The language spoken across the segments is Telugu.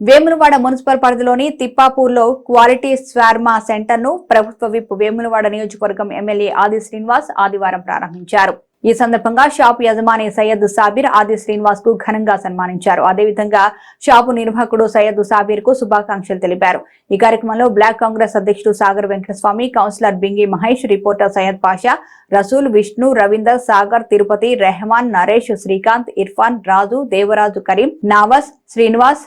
వేములవాడ మున్సిపల్ పరిధిలోని తిప్పాపూర్లో క్వాలిటీ స్వార్మా సెంటర్ను ప్రభుత్వ విప్ వేములవాడ నియోజకవర్గం ఎమ్మెల్యే ఆది శ్రీనివాస్ ఆదివారం ప్రారంభించారు. ఈ సందర్భంగా షాపు యజమాని సయ్యద్ సాబీర్ ఆది శ్రీనివాస్కు ఘనంగా సన్మానించారు. అదేవిధంగా షాపు నిర్వాహకుడు సయ్యద్ సాబీర్కు శుభాకాంక్షలు తెలిపారు. ఈ కార్యక్రమంలో బ్లాక్ కాంగ్రెస్ అధ్యక్షుడు Sagar Venkataswamy councillor Bingi Mahesh reporter Syed Pasha Rasool Vishnu Ravinder Sagar Tirupati Rehman Naresh Srikanth Irfan Raju Devaraju Karim Navas Srinivas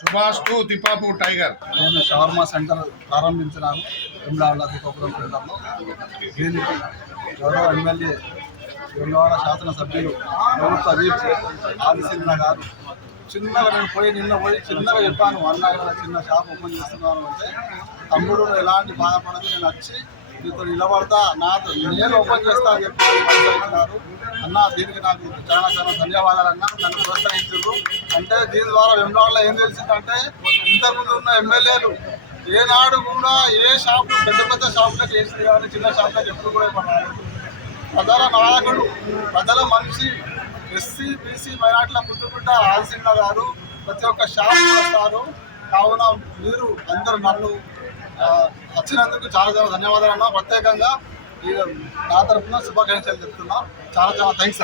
Subhash to Tippapur tiger. నేను షవర్మా సెంటర్ ప్రారంభించినాను. వెమ్లాడ శ్రీకాకుళం సెంటర్లో. దీనికి గౌరవ ఎమ్మెల్యే వెమ్లవాడ శాసనసభ్యులు ప్రభుత్వ వీప్ ఆదిశీల గారు చిన్నగా నేను పోయి నిన్న పోయి చిన్నగా చెప్పాను. అన్న చిన్న షాప్ ఓపెన్ చేస్తున్నాను అంటే తమ్ముడు ఎలాంటి బాధపడదు నేను వచ్చి మీతో నిలబడతా నాతో నేను ఓపెన్ చేస్తా అని చెప్పి అన్న దీనికి నాకు చాలా చాలా ధన్యవాదాలు అన్న. నన్ను ప్రోత్సహించారు అంటే దీని ద్వారా వెంబడలో ఏం తెలిసిందంటే ఇంతకుముందు ఉన్న ఎమ్మెల్యేలు ఏనాడు కూడా ఏ షాపు పెద్ద పెద్ద షాపులకు వేసింది కానీ చిన్న షాపులకు ఎప్పుడు కూడా ఇవ్వడం ప్రజల నాయకుడు ప్రజల మనిషి ఎస్సీ బీసీ మైనార్టీల ముద్దుబిడ్డ ఆల్సిండ గారు ప్రతి ఒక్క షాప్ వస్తారు. కావున మీరు అందరూ నన్ను వచ్చినందుకు చాలా చాలా ధన్యవాదాలు అన్న. ప్రత్యేకంగా ఈ నా తరఫున శుభాకాంక్షలు చెప్తున్నా. చాలా చాలా థ్యాంక్స్